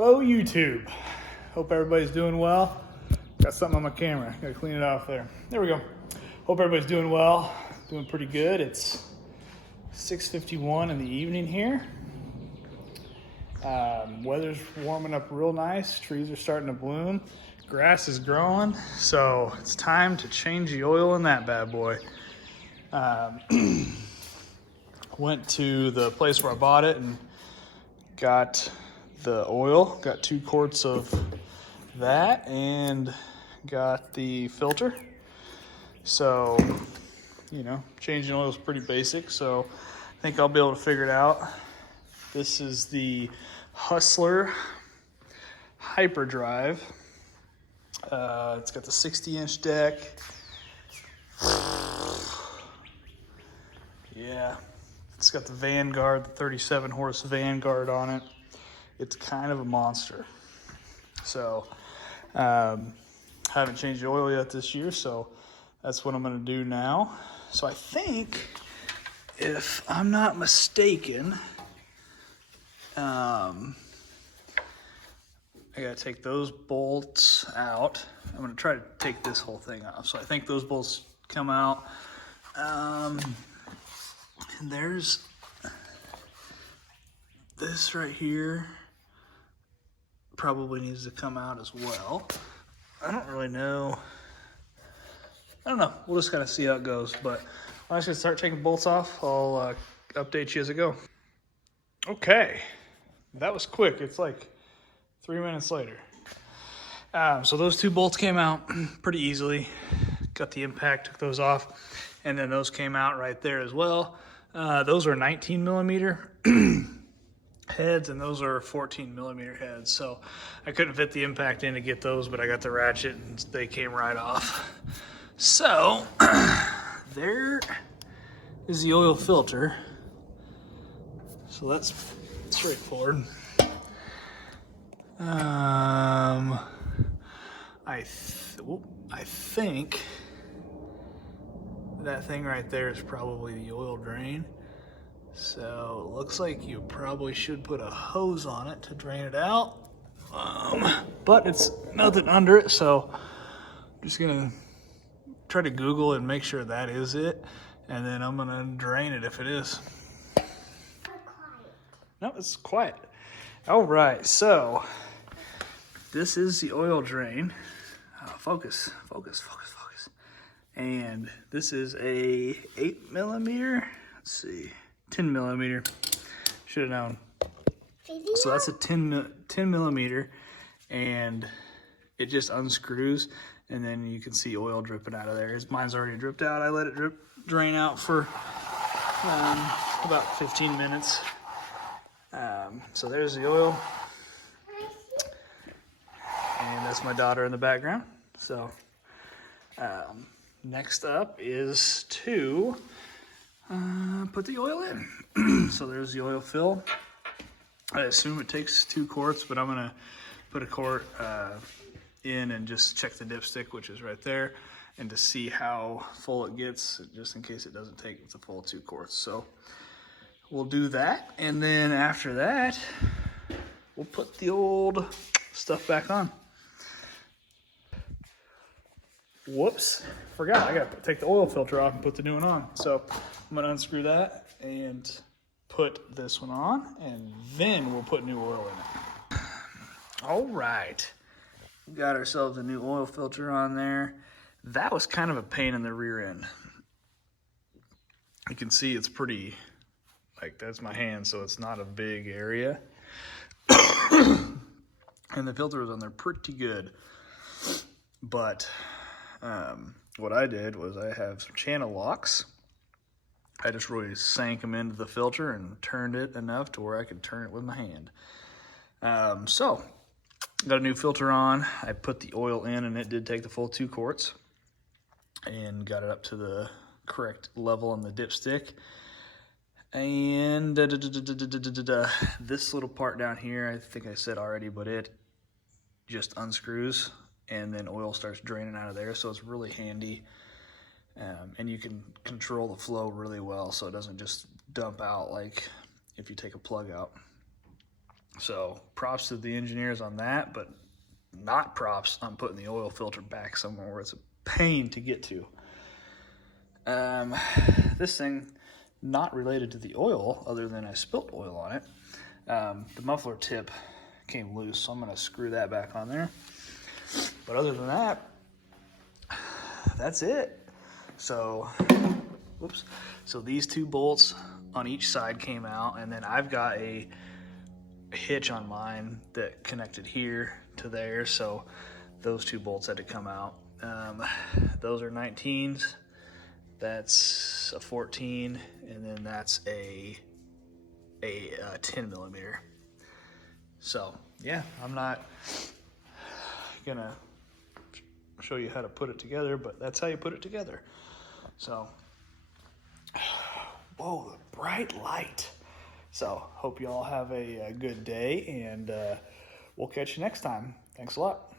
Hello YouTube. Hope everybody's doing well. Got something on my camera. Gotta clean it off there. There we go. Hope everybody's doing well. Doing pretty good. It's 6:51 in the evening here. Weather's warming up real nice. Trees are starting to bloom. Grass is growing. So it's time to change the oil in that bad boy. Went to the place where I bought it and got the oil, got 2 quarts of that, and got the filter. So, you know, changing oil is pretty basic, so I think I'll be able to figure it out. This is the Hustler Hyperdrive. It's got the 60-inch deck. Yeah, it's got the Vanguard, the 37 horse Vanguard on it. It's kind of a monster. So, haven't changed the oil yet this year, so that's what I'm gonna do now. So I think, if I'm not mistaken, I gotta take those bolts out. I'm gonna try to take this whole thing off. So I think those bolts come out. And there's this right here. Probably needs to come out as well. I don't really know. I don't know. We'll just kind of see how it goes. But when I should start taking bolts off, I'll update you as I go. Okay, that was quick. It's like 3 minutes later. So those 2 bolts came out pretty easily. Got the impact, took those off, and then those came out right there as well. Those are 19 millimeter heads, and those are 14 millimeter heads. So I couldn't fit the impact in to get those, but I got the ratchet and they came right off. So there is the oil filter. So that's straightforward. I think that thing right there is probably the oil drain. So it looks like you probably should put a hose on it to drain it out. But it's nothing under it, so I'm just gonna try to Google and make sure that is it, and then I'm gonna drain it if it is. No, it's quiet. All right, so this is the oil drain. Focus. And this is a 8 millimeter. Let's see, 10 millimeter. Should have known. So that's a 10 millimeter, and it just unscrews, and then you can see oil dripping out of there. Mine's already dripped out. I let it drain out for about 15 minutes. So there's the oil, and that's my daughter in the background. So next up is to put the oil in. So there's the oil fill. I assume it takes 2 quarts, but I'm gonna put a quart in and just check the dipstick, which is right there, and to see how full it gets, just in case it doesn't take the full 2 quarts. So we'll do that, and then after that, we'll put the old stuff back on. Whoops, forgot. I gotta take the oil filter off and put the new one on. So I'm gonna unscrew that and put this one on, and then we'll put new oil in it. All right, we got ourselves a new oil filter on there. That was kind of a pain in the rear end. You can see it's pretty, like, that's my hand, so it's not a big area. And the filter was on there pretty good. But what I did was I have some channel locks. I just really sank them into the filter and turned it enough to where I could turn it with my hand. So, got a new filter on. I put the oil in, and it did take the full 2 quarts. And got it up to the correct level on the dipstick. And this little part down here, I think I said already, but it just unscrews, and then oil starts draining out of there, so it's really handy. And you can control the flow really well, so it doesn't just dump out like if you take a plug out. So props to the engineers on that, but not props on putting the oil filter back somewhere where it's a pain to get to. This thing, not related to the oil, other than I spilt oil on it. The muffler tip came loose, so I'm going to screw that back on there. But other than that, that's it. So, whoops. So these 2 bolts on each side came out, and then I've got a hitch on mine that connected here to there, so those 2 bolts had to come out. Those are 19s. That's a 14, and then that's a 10 millimeter. So yeah, I'm not gonna show you how to put it together, but that's how you put it together. So, whoa, the bright light. So hope you all have a good day, and we'll catch you next time. Thanks a lot.